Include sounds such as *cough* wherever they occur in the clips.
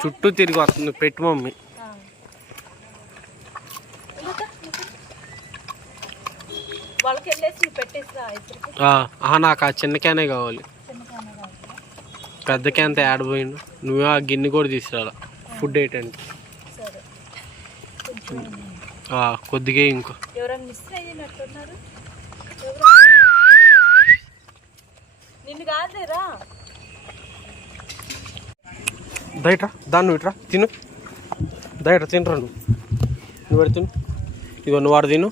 చుట్టూ తిరిగి వస్తుంది పెట్టు మమ్మీ. నాకు ఆ చిన్న క్యానే కావాలి. పెద్ద క్యాన్తో ఆడిపోయిండు నువ్వే ఆ గిన్నె కూడా తీసుకురాలా. ఫుడ్ ఏంటంటే కొద్దిగా ఇంకో. దయట్రా దాన్ని ఇట్రా తిను. దయట్రా తినరా నువ్వు? నువ్వు తిను? ఇదిగో నువ్వు వాడు తిను.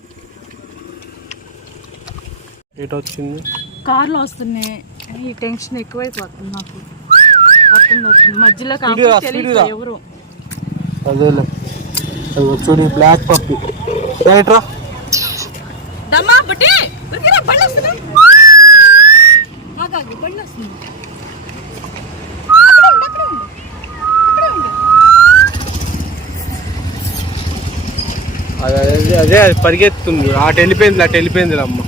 ఎటు వచ్చింది? కార్లో వస్తున్నాయి. ఈ టెన్షన్ ఎక్కువైపోతుంది నాకు. మధ్యలో. ఎవరు? అదేలే. చూడు బ్లాక్ పప్పి దమ్మా బుడ్డి! ఉరికిరా. అదే అదే అదే అది పరిగెత్తుంది. అటు వెళ్ళిపోయింది అటు వెళ్ళిపోయింది అమ్మ.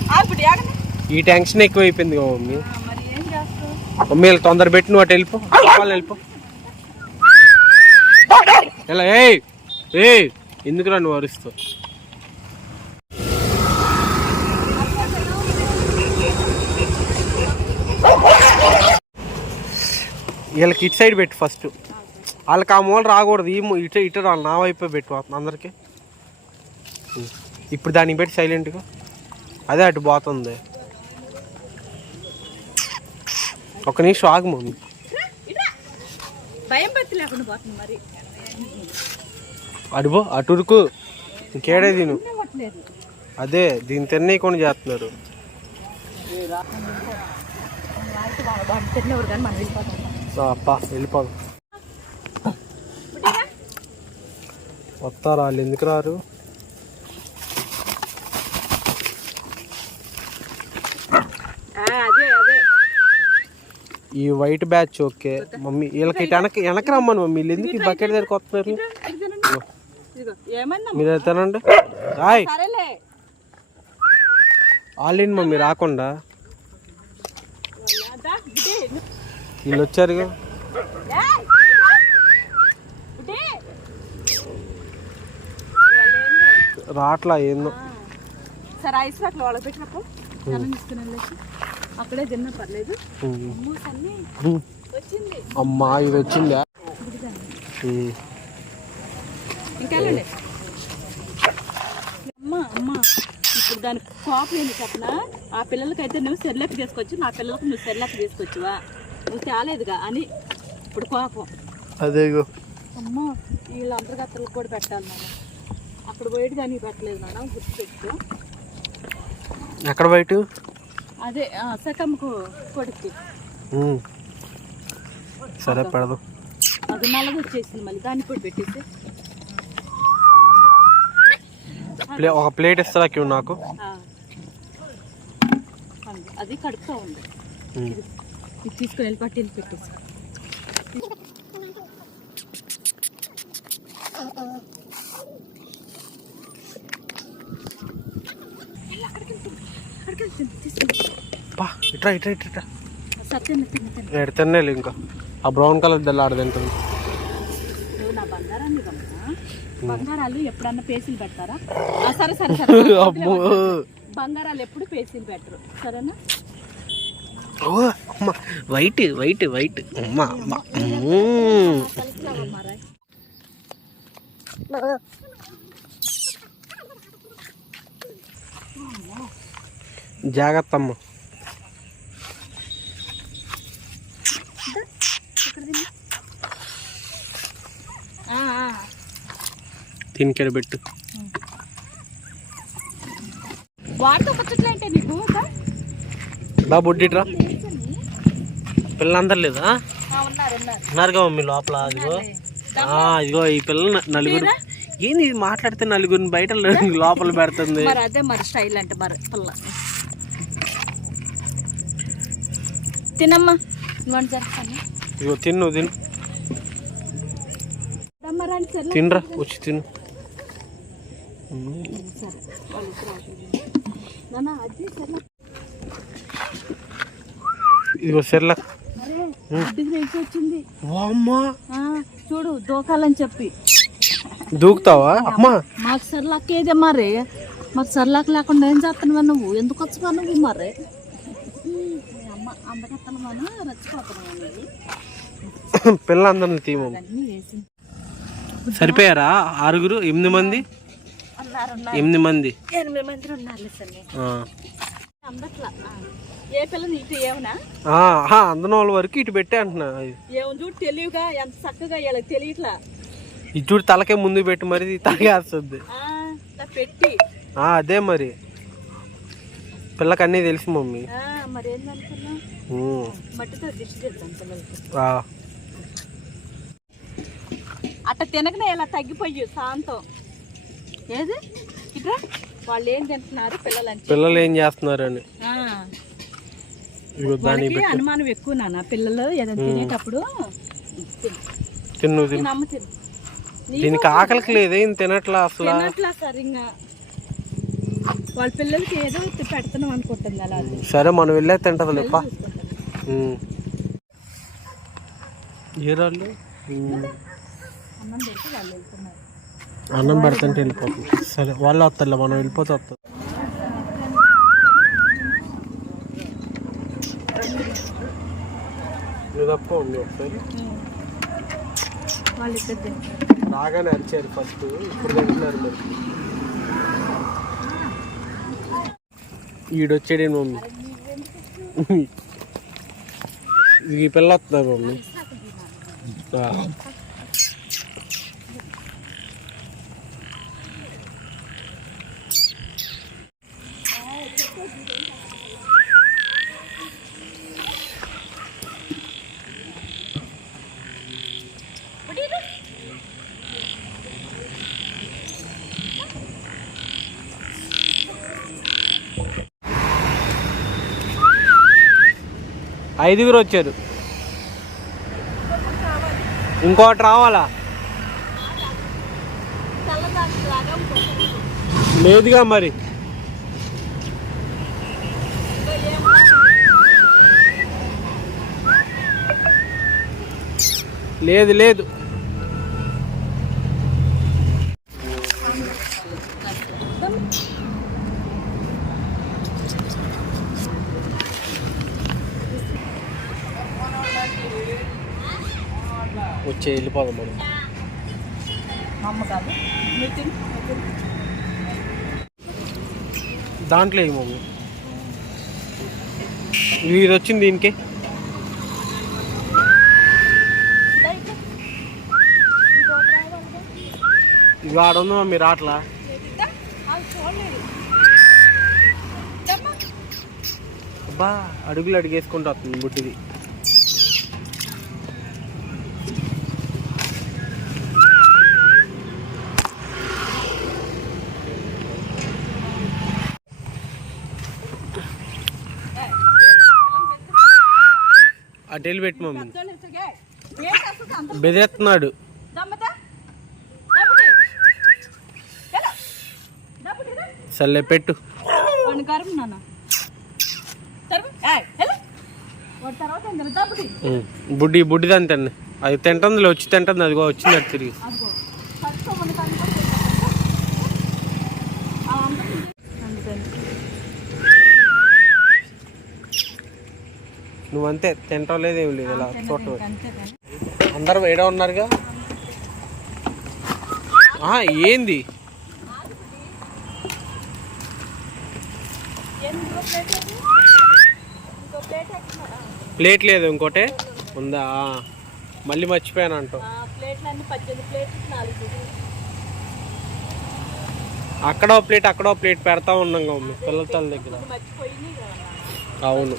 ఈ టెన్షన్ ఎక్కువ అయిపోయింది కదా మమ్మీ. ఆ, మరి ఏం చేస్తావు? మమ్మీ ఇలా తొందర పెట్టి నువ్వు అటు వెళ్ళిపో. వాళ్ళు వెళ్ళిపో. ఎలా ఏయ్! ఏ ఎందుకురా నువ్వు అరుస్తావు వీళ్ళకి ఇటు సైడ్ పెట్టు ఫస్ట్ వాళ్ళకి ఆ మూల రాకూడదు ఈ ఇటు ఇటు వాళ్ళు నా వైపే పెట్టు అందరికి. ఇప్పుడు దానికి పెట్టి సైలెంట్గా అదే అటు పోతుంది. ఒక నిమిషం ఆగు మమ్మీ. భయం పత్తి లేకుండా పోతుంది మరి. అడుబో అటురుకు ఇంకేడే తిను. అదే అదే దీన్ని కొని చేస్తున్నారు. తిన్నవారు అప్పా వెళ్ళిపోదు. వాళ్ళు ఎందుకు రారు? ఈ వైట్ బ్యాచ్ ఓకే. మమ్మీ వీళ్ళకి వెనక వెనక రమ్మను మమ్మీ. వీళ్ళు ఎందుకు ఈ బకెట్ దగ్గరకు వస్తున్నారు? మీరు హాయ్ సరేలే. ఆల్రెడీ మమ్మీ రాకుండా. వీళ్ళు వచ్చారుగా. వాళ్ళేందో. రాట్లా ఏందో. సరే ఐస్ రాట్లు వాళ్ళకి పెట్టినప్పుడు అక్కడే తిన్నా పర్లేదు. అమ్మా ఇది వచ్చిందా? బుడ్డిదాన్ని. ఉమ్. ఇంకా వెళ్ళండి. అమ్మ అమ్మ ఇప్పుడు దాని కోపం ఏంటి చెప్పనా? ఆ పిల్లలకైతే నువ్వు సెర్లకి తీసుకొచ్చు నా పిల్లలకు నువ్వు సెర్లకి తీసుకొచ్చువా? నువ్వు తేలేదుగా అని ఇప్పుడు కోపం. అదేగో. అమ్మ వీళ్ళ అంతర్గతలకు కూడా పెట్టాలి నాన్న అక్కడ పోయేది దానికి పెట్టలేదు నాన్న గుర్తుపెట్టు ఎక్కడ బయట? అదే ఆ, సకమ్మకు కొడుకు. సరే పెడదాం. అది నల్లగా వచ్చేసింది మళ్ళీ దాన్ని కూడా పెట్టేసి. ప్లే ఒక ప్లేట్ ఇస్తారా క్యూ నాకు ఆ. అంది. అది కడుపుతా ఉంది ఉమ్. ఇది ఇది తీసుకొని వెళ్ళి పట్టి వెళ్ళి పెట్టేసి వెళ్ళి అక్కడికి వెళ్తుంది. అక్కడికి వెళ్తుంది. తీసుకొని. పా ఇట్రా ఇట్రా ఇట్రా ఇట్రా సత్యం తిన్న తిన్న ఎడతనే ఇంకా ఆ బ్రౌన్ కలర్ దెల్లాడు తింటుంది నువ్వు నా బంగారాన్ని కమ్మా బంగారాలు ఎప్పుడన్నా పేసీలు పెడతారా? సరే సరే సరే. *laughs* అమ్మో. బంగారాలు ఎప్పుడు పేసీలు పెట్టరు. సరేనా? ఓ అమ్మ. వైట్ వైట్ వైట్ అమ్మ అమ్మ. జాగ్రత్త అమ్మ తినికెడ పెట్టు. వాటితో పచ్చట్లు అంటే నీకు అక్క? బా బుడ్డిట్రా పిల్లలందరు లేదా? ఆ, ఉన్నారు ఉన్నారు. ఉన్నారుగా మమ్మీ లోపల అదిగో. ఆ, ఇదిగో ఈ పిల్లలు నలుగురు. ఏంది ఇది మాట్లాడితే నలుగురిని బయట లోపల పెడుతుంది? మరి అదే మరి స్టైల్ అంటే మరి పిల్ల. తినమ్మా. జరుగుతాను ఇదిగో తిను. తినరా వచ్చి తిను సరే వాళ్ళు ఇద్దరు ఆటలు. నాన్న అది సరే ఇదిగో సెర్ల. అరే ఇంటికి రేసి వచ్చింది చూడు దూకాలని చెప్పి. దూకుతావా? అమ్మా. మాకు సర్లాక్ ఏదే మరి మరి సర్లాక్ లేకుండా ఏం చేస్తున్నావా నువ్వు? ఎందుకు వచ్చావా నువ్వు మరి అమ్మ అందగత్తను మనం రచ్చిపోతున్నావు వేసి. సరిపోయారా? ఆరుగురు? ఎనిమిది మంది. ఎనిమిది మంది. ఎనిమిది మంది ఉన్నారు అందన వాళ్ళ వరకు ఇటు పెట్టే అంటున్నా. చూడు తెలివిగా ఎంత చక్కగా వీళ్ళకి తెలియట్లా. ఇటు చూడు తలకే ముందు పెట్టి మరి ఇట్లా పెట్టి. అదే మరి. పిల్లకి అన్నీ తెలుసు మమ్మీ. అట్ట తినకనే ఇలా తగ్గిపోయి శాంతం. ఏది? ఇట్రా? వాళ్ళు ఏం తింటున్నారు? పిల్లలంటే. పిల్లలు ఏం దాని వాళ్ళకి అనుమానం ఎక్కువ నాన్న. పిల్లలు ఏదైనా తినేటప్పుడు తిను. తిన్ను. తిను. దీనికి ఆకలికి లేదేం తినట్లా అసలు. తినట్లా సరిగ్గా. వాళ్ళ పిల్లలకి ఏదో పెడుతున్నాం అనుకుంటుంది అలా. సరే మనం వెళ్ళే తింటది. ఏ రాళ్ళు. అన్నం పెట్టి వాళ్ళు వెళ్తున్నారు. అన్నం పెడుతుంటే వెళ్ళిపోతుంది. సరే వాళ్ళు వస్తారులే మనం వెళ్ళిపోతే వస్తుంది తప్ప ఉంది ఒకసారి. వాళ్ళు ఇద్దరు రాగానే అరిచారు ఫస్ట్ ఇప్పుడు తింటున్నారు మరి. ఈడొచ్చాడే మమ్మీ. ఈ పిల్ల వస్తుంది మమ్మీ? ఐదుగురు వచ్చారు. ఇంకోటి రావాలా? లేదుగా మరి. లేదు లేదు. వచ్చే వెళ్ళిపోదాం మనం. దాంట్లో ఏమి మమ్మీ ఇది వచ్చింది దీనికి. ఇవి ఆడ ఉంది మమ్మీ రాట్లా దా, అది చూడలేదు దమ్మా. అబ్బా అడుగులు అడిగేసుకుంటూ వస్తుంది బుట్టిది అటు వెళ్ళి పెట్టి మమ్మీ. సర్లే పెట్టు. బుడ్డి బుడ్డి దాన్ని తిండి అది తింటుంది వచ్చి తింటుంది అదిగో వచ్చింది అటు తిరిగి అదిగో. కరెక్ట్గా మనకి అందుకని ఆ, అందుకని. అందుకని. నువ్వంతే తింటావు లేదు ఏం లేదు ఇలా చూడటం. అందరం ఏడ ఉన్నారుగా? ఆహా, ఏంది? ప్లేట్ లేదు ఇంకోటే? ఉందా? మళ్ళీ మర్చిపోయాను అంటావు అక్కడ ఓ ప్లేట్ అక్కడ ప్లేట్ పెడతా ఉన్నాం పిల్లల తల దగ్గర. అవును.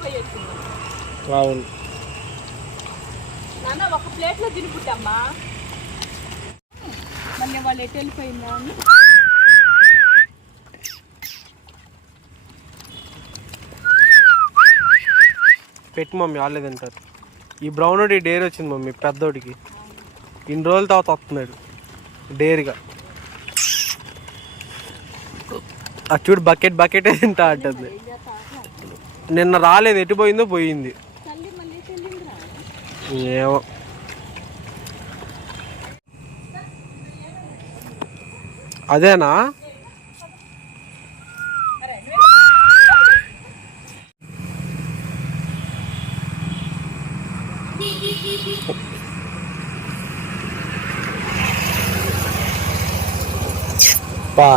అవును. నాన్న ఒక ప్లేట్లో తినిపుట్టమ్మా మళ్ళీ వాళ్ళు ఎటు వెళ్ళిపోయిందా? అని పెట్టి మమ్మీ వాళ్ళే తింటారు. ఈ బ్రౌనోడి డేర్ వచ్చింది మమ్మీ పెద్దోడికి. ఇన్ని రోజుల తర్వాత వస్తున్నాడు డేర్గా. అది చూడు బకెట్ బకెటే తింటా అంటుంది. నిన్న రాలేదు ఎటు పోయిందో పోయింది. ఏమో అదేనా పా